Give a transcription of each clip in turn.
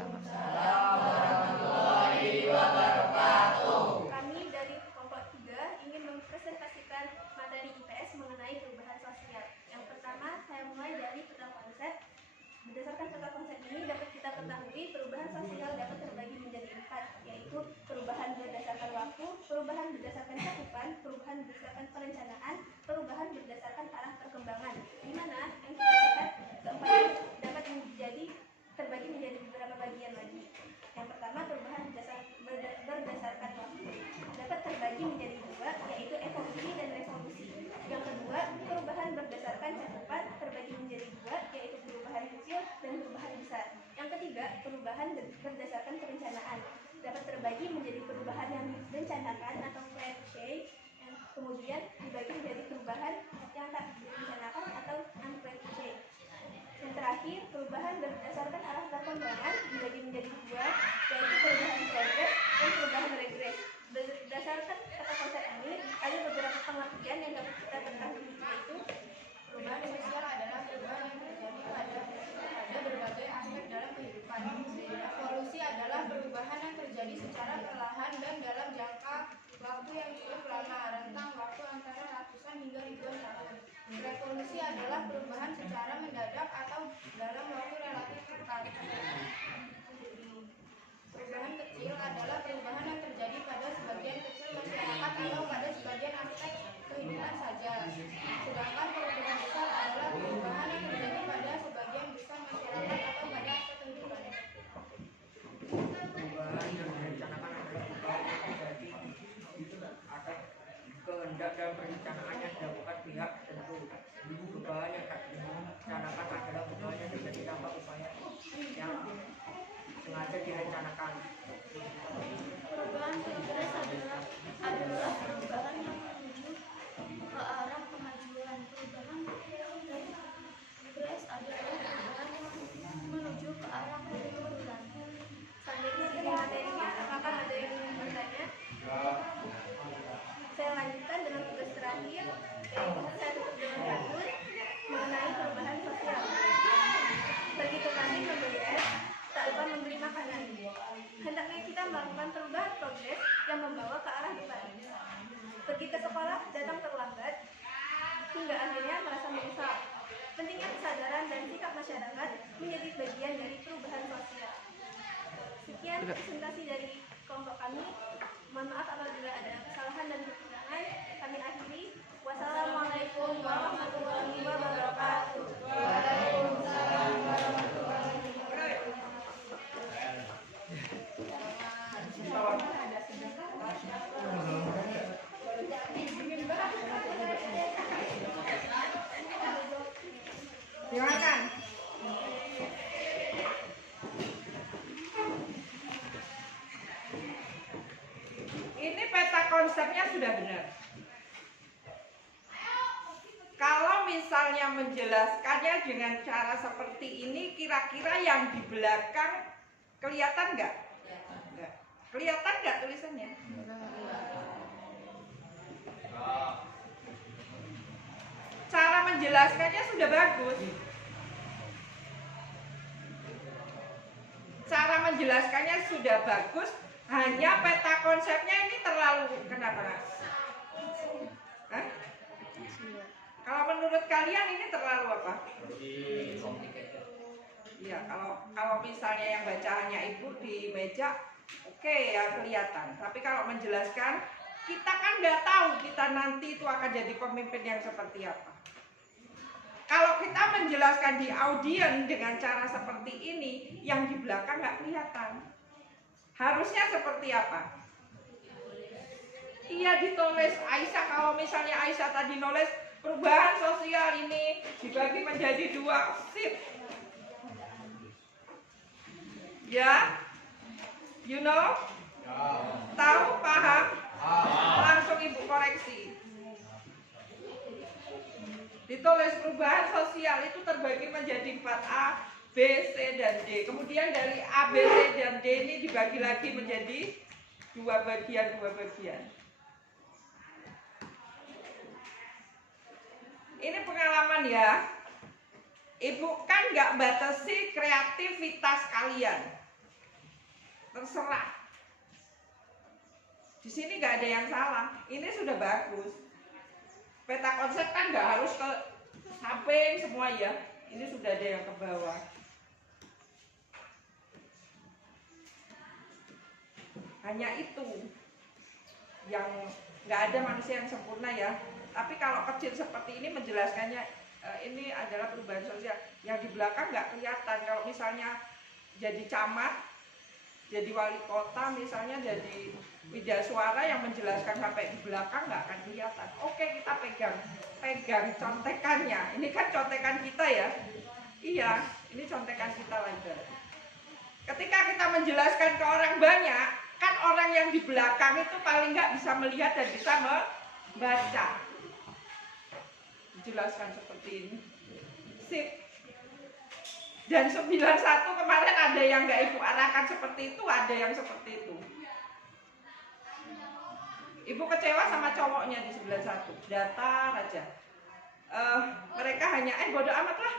Waalaikumsalam warahmatullahi wabarakatuh. Kami dari kelompok 3 ingin mempresentasikan materi IPS mengenai perubahan sosial. Yang pertama, saya mulai dari peta konsep. Berdasarkan peta konsep ini dapat kita ketahui perubahan sosial dapat terbagi menjadi 4, yaitu perubahan berdasarkan waktu, perubahan berdasarkan cakupan, perubahan berdasarkan perencanaan, perubahan berdasarkan arah perkembangan. Di mana yang kita lihat keempat ini dapat terbagi menjadi beberapa bagian lagi. Yang pertama, perubahan berdasarkan waktu dapat terbagi menjadi 2, yaitu evolusi dan revolusi. Yang kedua, perubahan berdasarkan cakupan terbagi menjadi 2, yaitu perubahan kecil dan perubahan besar. Yang ketiga, perubahan berdasarkan perencanaan dapat terbagi menjadi perubahan yang direncanakan atau planned change, yang kemudian dibagi menjadi perubahan yang tak direncanakan atau unplanned change. Yang terakhir, perubahan berdasarkan arah perkembangan dibagi menjadi 2, yaitu perubahan progres dan perubahan regres. Berdasarkan kata konsep ini, ada beberapa pengertian yang dapat kita ketahui, yaitu perubahan sosial adalah perubahan yang terjadi pada berbagai aspek dalam kehidupan. Evolusi adalah perubahan yang terjadi secara perlahan dan dalam jangka waktu yang cukup lama, rentang waktu antara ratusan hingga ribuan tahun. Revolusi adalah perubahan secara mendadak atau dalam waktu relatif cepat. Perubahan kecil adalah perubahan yang terjadi pada sebagian kecil masyarakat atau pada sebagian aspek kehidupan saja. Sedangkan perubahan besar adalah perubahan yang terjadi pada sebagian besar masyarakat atau pada aspek kehidupan. Perubahan yang direncanakan adalah perubahan yang terjadi atas kehendak dan perencanaan yang dilakukan pihak tertentu. Perubahan yang tak direncanakan adalah perubahan yang terjadi tanpa upaya yang sengaja direncanakan. Perubahan progres adalah perubahan yang menuju ke arah kemajuan. Perubahan regres adalah perubahan yang menuju ke arah penurunan. sampai di sini materinya. Apakah ada yang ingin bertanya? Saya lanjutkan dengan tugas terakhir, yaitu saya tutup dengan pantun mengenai perubahan sosial. Pergi ke kantin membeli es, tak lupa membeli makanan. Hendaknya kita melakukan perubahan progres yang membawa ke arah depan. Pergi ke sekolah, datang terlambat, hingga akhirnya merasa menyesal. Pentingnya kesadaran dan sikap masyarakat menjadi bagian dari perubahan sosial. Sekian presentasi dari kelompok kami. Mohon maaf apabila ada kesalahan dan kekurangan. Kami akhiri. Wassalamualaikum warahmatullahi wabarakatuh. Waalaikumsalam warahmatullahi Silakan. Ini peta konsepnya sudah benar. Kalau misalnya menjelaskannya dengan cara seperti ini, kira-kira yang di belakang kelihatan nggak? Nggak. Kelihatan nggak tulisannya? Cara menjelaskannya sudah bagus. Cara menjelaskannya sudah bagus, hanya peta konsepnya ini terlalu kenapa? Hah? Kalau menurut kalian ini terlalu apa? Iya, kalau misalnya yang baca hanya ibu di meja, oke ya kelihatan. Tapi kalau menjelaskan, kita kan nggak tahu kita nanti itu akan jadi pemimpin yang seperti apa. Kalau kita menjelaskan di audien dengan cara seperti ini, yang di belakang nggak kelihatan. Harusnya seperti apa? Iya ditulis Aisyah, kalau misalnya Aisyah tadi nulis perubahan sosial ini dibagi menjadi 2 sip. Ya? You know? Tahu, paham? Langsung ibu koreksi. Ditulis perubahan sosial itu terbagi menjadi 4A, B, C, dan D. Kemudian dari A, B, C, dan D ini dibagi lagi menjadi 2 bagian. Ini pengalaman ya. Ibu kan nggak batasi kreativitas kalian. terserah. Di sini nggak ada yang salah. Ini sudah bagus. Peta konsep kan nggak harus ke samping semua ya. Ini sudah ada yang ke bawah. Hanya itu yang nggak ada manusia yang sempurna ya. Tapi kalau kecil seperti ini menjelaskannya, ini adalah perubahan sosial. Yang di belakang nggak kelihatan. Kalau misalnya jadi camat, jadi wali kota, misalnya jadi media suara yang menjelaskan sampai di belakang nggak akan kelihatan. Oke, kita pegang contekannya. Ini kan contekan kita ya. Iya, ini contekan kita lagi. Ketika kita menjelaskan ke orang banyak, kan orang yang di belakang itu paling nggak bisa melihat dan bisa membaca. Dijelaskan seperti ini. Sip. Dan 91 kemarin ada yang nggak Ibu arahkan seperti itu, ada yang seperti itu. Ibu kecewa sama cowoknya di 91, datar aja. Mereka hanya, bodo amat lah,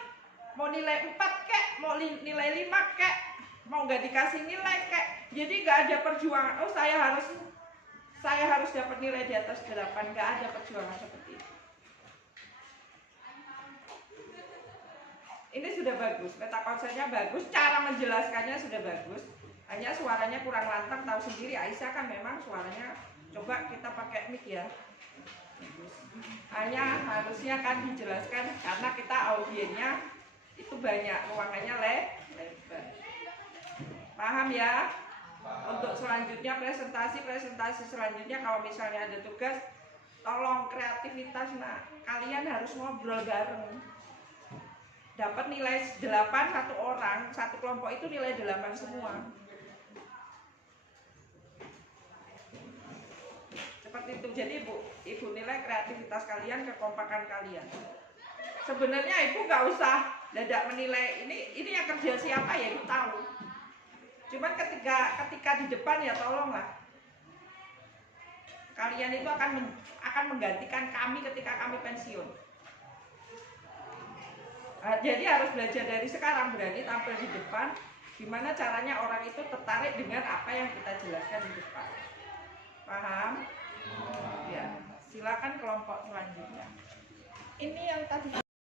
mau nilai 4 kek, mau nilai 5 kek, mau nggak dikasih nilai kek. Jadi nggak ada perjuangan, oh saya harus dapat nilai di atas 8, nggak ada perjuangan seperti itu. Ini sudah bagus, peta konsepnya bagus, cara menjelaskannya sudah bagus. Hanya suaranya kurang lantang, tahu sendiri Aisyah kan memang suaranya, coba kita pakai mic ya. Hanya harusnya kan dijelaskan karena kita audiennya itu banyak, ruangannya lebar. Paham ya? Untuk selanjutnya presentasi selanjutnya kalau misalnya ada tugas, tolong kreativitas. Nah, kalian harus ngobrol bareng. Dapat nilai 8 satu orang, satu kelompok itu nilai 8 semua. Seperti itu. Jadi ibu nilai kreativitas kalian, kekompakan kalian. Sebenarnya ibu nggak usah dadak menilai ini yang kerja siapa ya ibu tahu. Cuman ketika di depan ya tolonglah. Kalian itu akan menggantikan kami ketika kami pensiun. Jadi harus belajar dari sekarang, berani tampil di depan. Gimana caranya orang itu tertarik dengan apa yang kita jelaskan di depan. Paham? Ya, silakan kelompok selanjutnya. Ini yang tadi